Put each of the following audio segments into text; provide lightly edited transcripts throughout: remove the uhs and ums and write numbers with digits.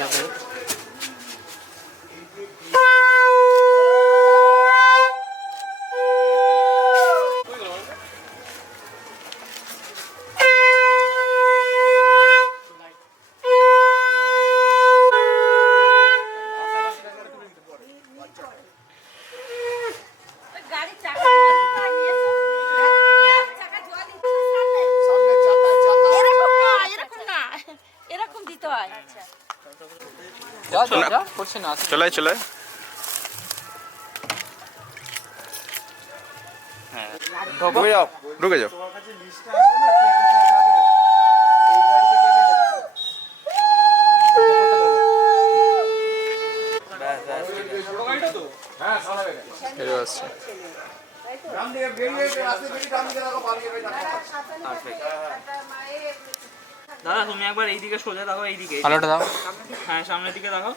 দেখো চলাই চলাই ঢুকে যাও ঢুকে যাও। দাদা তুমি একবার এইদিকে সোজা দেখো, এইদিকে আলোটা দাও। হ্যাঁ সামনের দিকে দেখো।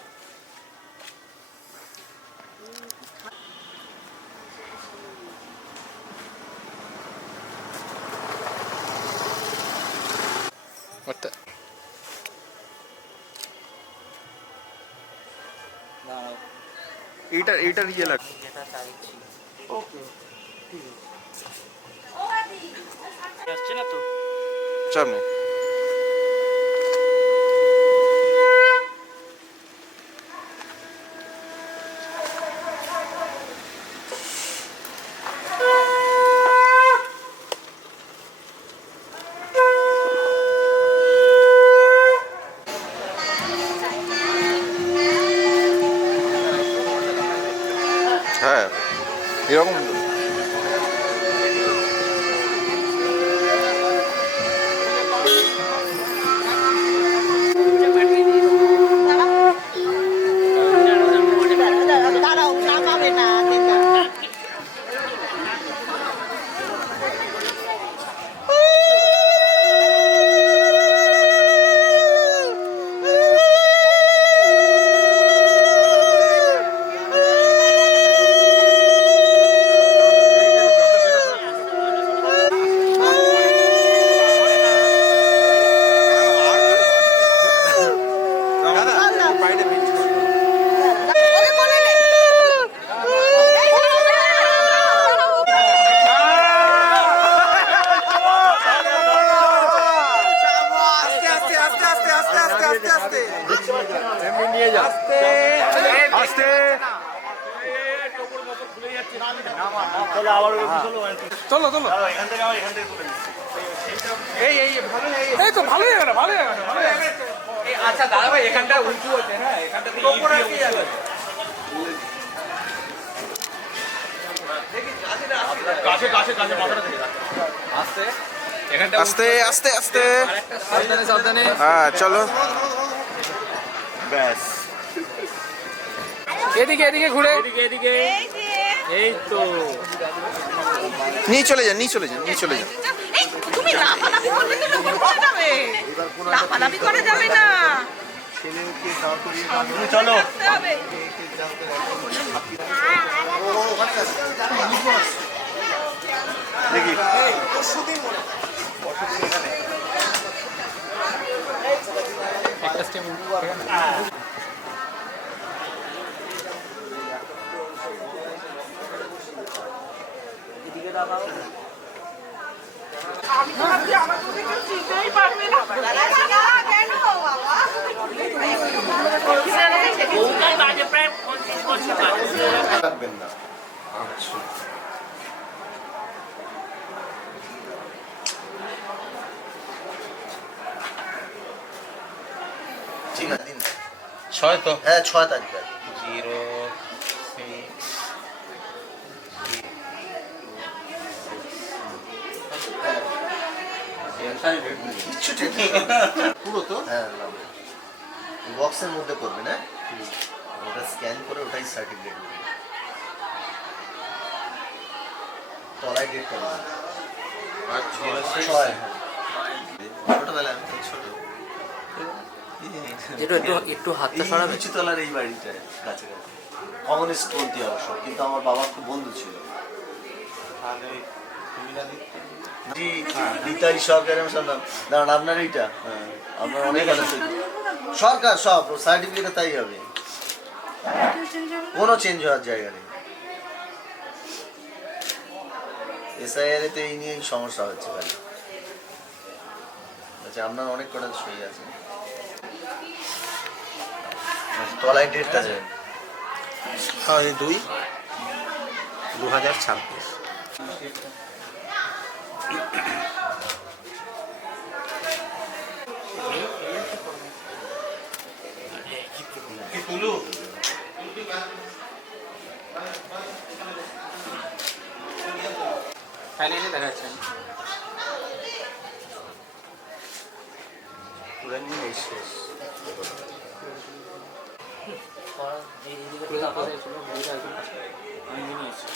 এইটার ইয়ে লাগে। আসছে না তো? চাপ নেই। হ্যাঁ এরকম চলো চলো। এই তো ভালো জায়গাটা, ভালো জায়গাটা, ভালো জায়গাটা। আচ্ছা দাদা ভাই এখানটা উঁচু আছে, হ্যাঁ এখানটা কাছে কাছে কাছে মাথাটা থেকে আস্তে এখানটা আস্তে আস্তে আস্তে সাবধানে সাবধানে। হ্যাঁ চলো ব্যাস। এদিকে এদিকে ঘুরে, এদিকে এদিকে, এই তো নিয়ে চলে যান, নিয়ে চলে যান, নিয়ে চলে যান। তুমি লাফালাফি করলে তো লোক উঠে যাবে, লাফালাফি করে যাবে না। চলো দেখি একটা স্টেপ আমি তো ভাবছি আমার মধ্যে কেউ চিনতেই পারবে না। কেন বাবা? ওটাই বাজে প্রায় 25 বছর রাখবেন না। আচ্ছা ঠিক আছে দিন। 6 তো হ্যাঁ 6 তারিখ আছে। 0 কিচ্ছু ঠিক নেই পুরো তো। হ্যাঁ বক্সের মধ্যে করবেন, হ্যাঁ ওটা স্ক্যান করে ওটাই সার্টিফিকেট দেবেন। তলায় ডেট করবেন। আচ্ছা 6 ছোটবেলায় আমি তো ছোট একটু হাতটা সরাবে। উঁচুতলার এই বাড়িটায় কাছাকাছি কমিউনিস্ট পন্থী অবশ্য, কিন্তু আমার বাবার খুব বন্ধু ছিল। জি নিতাই সহকারে শুনলাম। দাঁড়ান আপনার এইটা, আপনার অনেক আছে সরকার সব সার্টিফিকেটে তাই হবে, কোনো চেঞ্জ হওয়ার জায়গা নেই। এসআইআর এতে এই নিয়েই সমস্যা হচ্ছে খালি। আচ্ছা আপনার অনেক কটা সই আছে, তলায় ডেটটা যাবেন। 2/2026। ফাইনালি দেখাচ্ছে এই দিকে আমি নিয়েছি।